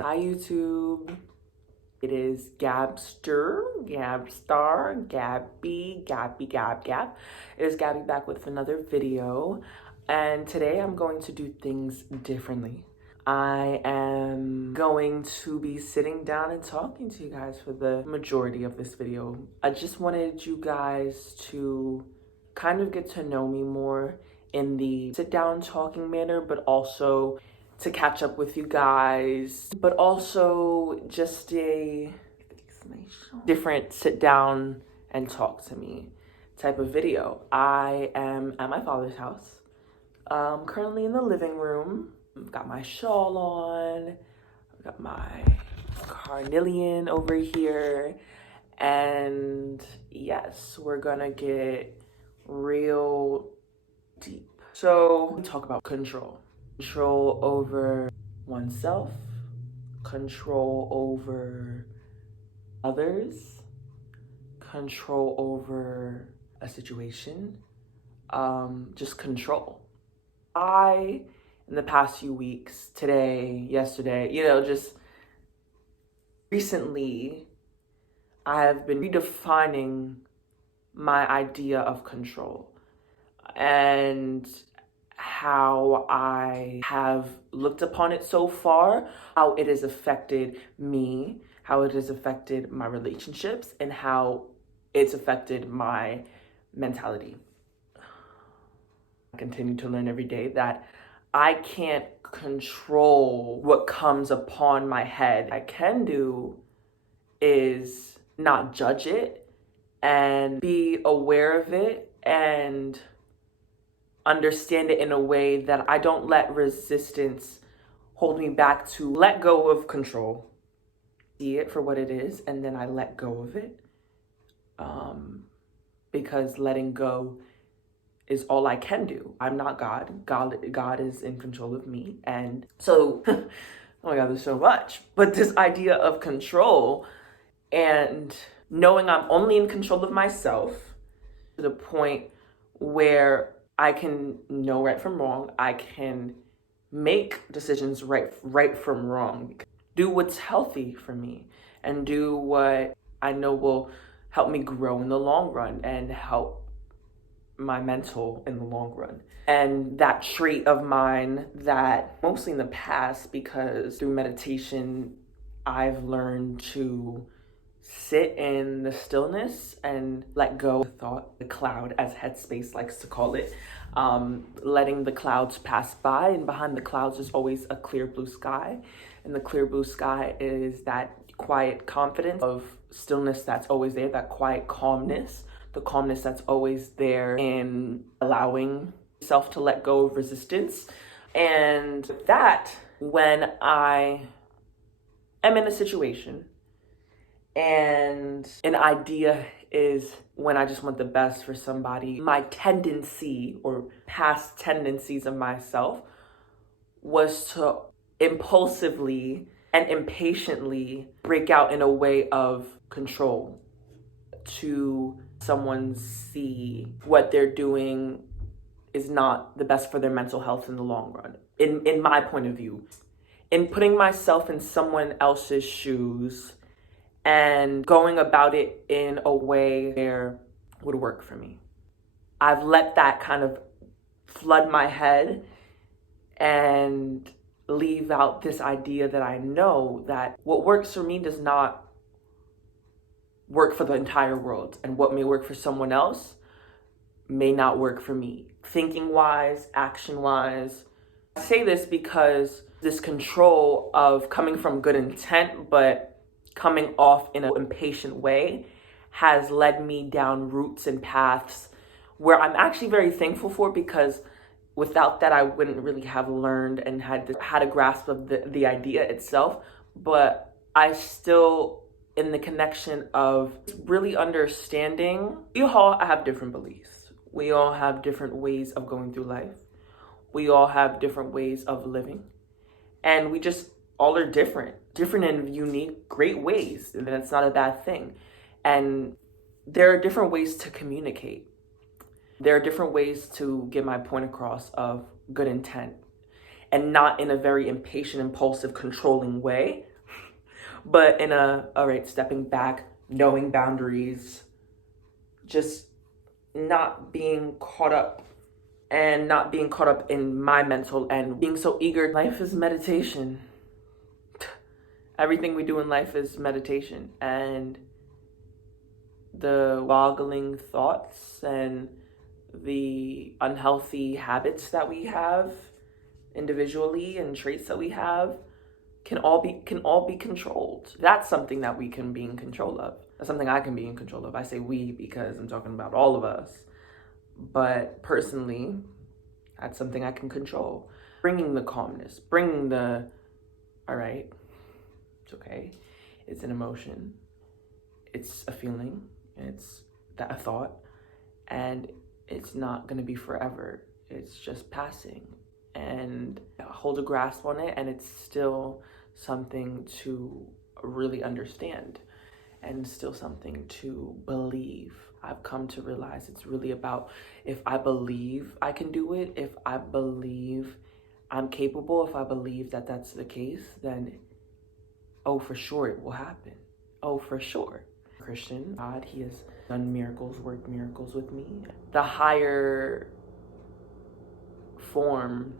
Hi YouTube, it is Gabstar, Gabby. It is Gabby back with another video, and today I'm going to do things differently. I am going to be sitting down and talking to you guys for the majority of this video. I just wanted you guys to kind of get to know me more in the sit down talking manner, but also to catch up with you guys, but also just a different sit down and talk to me type of video. I am at my father's house, currently in the living room. I've got my shawl on, I've got my carnelian over here, and yes, we're gonna get real deep. So we talk about control over oneself, control over others, control over a situation, just control. In the past few weeks, today, yesterday, just recently, I have been redefining my idea of control and how I have looked upon it so far, how it has affected me, how it has affected my relationships, and how it's affected my mentality. I continue to learn every day that I can't control what comes upon my head. What I can do is not judge it and be aware of it and understand it in a way that I don't let resistance hold me back to let go of control. See it for what it is, and then I let go of it. Because letting go is all I can do. I'm not God. God is in control of me. And so, oh my God, there's so much. But this idea of control and knowing I'm only in control of myself to the point where I can know right from wrong. I can make decisions right from wrong. Do what's healthy for me and do what I know will help me grow in the long run and help my mental in the long run. And that trait of mine that mostly in the past, because through meditation, I've learned to sit in the stillness and let go of the thought, the cloud, as Headspace likes to call it, letting the clouds pass by, and behind the clouds is always a clear blue sky, and the clear blue sky is that quiet confidence of stillness that's always there, that quiet calmness, the calmness that's always there in allowing yourself to let go of resistance. And that, when I am in a situation and an idea is when I just want the best for somebody, my tendency or past tendencies of myself was to impulsively and impatiently break out in a way of control to someone see what they're doing is not the best for their mental health in the long run. In my point of view, in putting myself in someone else's shoes and going about it in a way that would work for me. I've let that kind of flood my head and leave out this idea that I know that what works for me does not work for the entire world, and what may work for someone else may not work for me. Thinking wise, action wise. I say this because this control of coming from good intent, but coming off in an impatient way has led me down routes and paths where I'm actually very thankful for, because without that, I wouldn't really have learned and had a grasp of the idea itself. But I still, in the connection of really understanding, we all have different beliefs. We all have different ways of going through life. We all have different ways of living. And we just all are different in unique, great ways. And that's not a bad thing. And there are different ways to communicate. There are different ways to get my point across of good intent. and not in a very impatient, impulsive, controlling way, but in a, all right, stepping back, knowing boundaries, just not being caught up and not being caught up in my mental and being so eager. Life is meditation. Everything we do in life is meditation, and the boggling thoughts and the unhealthy habits that we have individually and traits that we have can all be controlled. That's something that we can be in control of. That's something I can be in control of. I say we because I'm talking about all of us. But personally, that's something I can control. Bringing the calmness, bringing the, all right, it's okay. It's an emotion. It's a feeling. It's a thought. And it's not gonna be forever. It's just passing. And hold a grasp on it, and it's still something to really understand and still something to believe. I've come to realize it's really about, if I believe I can do it, if I believe I'm capable, if I believe that that's the case, then oh, for sure it will happen. Oh, for sure. Christian, God, he has done miracles, worked miracles with me. The higher form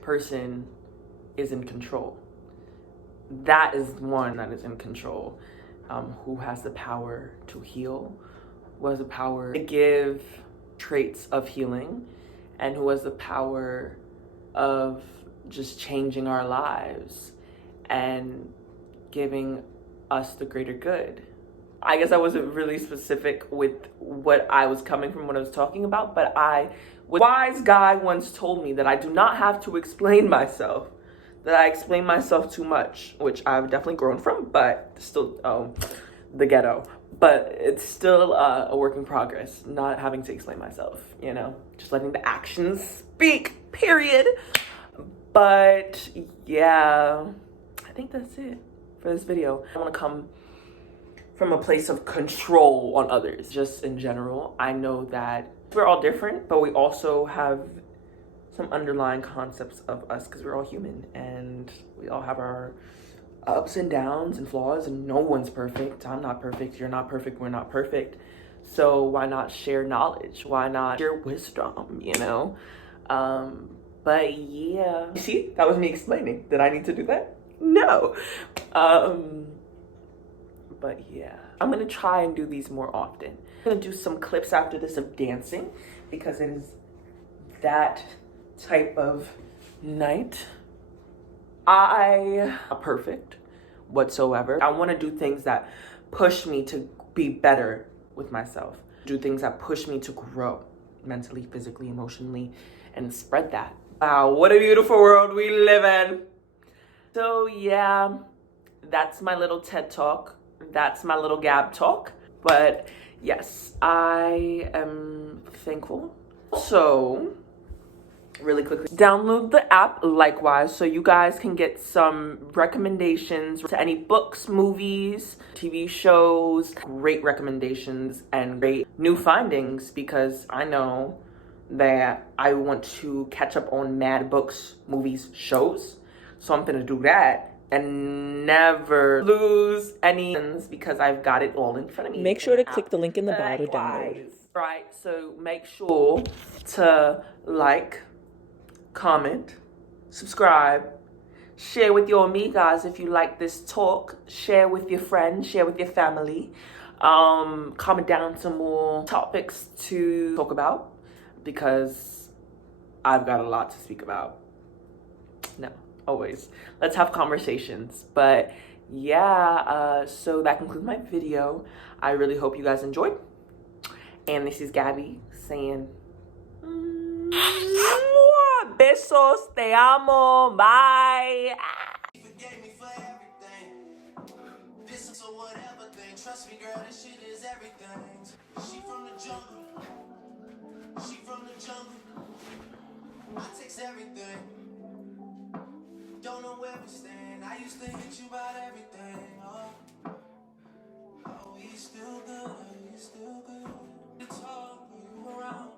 person is in control. That is one that is in control, who has the power to heal, who has the power to give traits of healing, and who has the power of just changing our lives and giving us the greater good. I guess I wasn't really specific with what I was coming from, what I was talking about, but a wise guy once told me that I do not have to explain myself, that I explain myself too much, which I've definitely grown from, but still, the ghetto. But it's still a work in progress, not having to explain myself, you know, just letting the actions speak, period. But yeah, I think that's it for this video. I want to come from a place of control on others. Just in general, I know that we're all different, but we also have some underlying concepts of us, because we're all human and we all have our ups and downs and flaws, and no one's perfect. I'm not perfect, you're not perfect, we're not perfect. So why not share knowledge? Why not share wisdom, you know? But yeah. You see, that was me explaining. Did I need to do that? No. But yeah, I'm gonna try and do these more often. I'm gonna do some clips after this of dancing, because it is that type of night. I'm not perfect whatsoever. I want to do things that push me to be better with myself, do things that push me to grow mentally, physically, emotionally, and spread that. Wow, what a beautiful world we live in. So yeah, that's my little TED talk. That's my little Gab talk. But yes, I am thankful. So really quickly, download the app likewise, so you guys can get some recommendations to any books, movies, TV shows, great recommendations and great new findings, because I know that I want to catch up on mad books, movies, shows. So I'm gonna do that and never lose any, because I've got it all in front of me. Make sure to click the link in the bio to download. Right, so make sure to like, comment, subscribe, share with your amigas if you like this talk, share with your friends, share with your family, comment down some more topics to talk about, because I've got a lot to speak about. No, always. Let's have conversations. But yeah, so that concludes my video. I really hope you guys enjoyed. And this is Gabby saying, besos, te amo, bye. Trust me, girl, this shit is everything. She from the jungle. She from the jungle. I takes everything. Don't know where we stand. I used to hit you about everything. Oh, we still good. We still good. To talk, you around.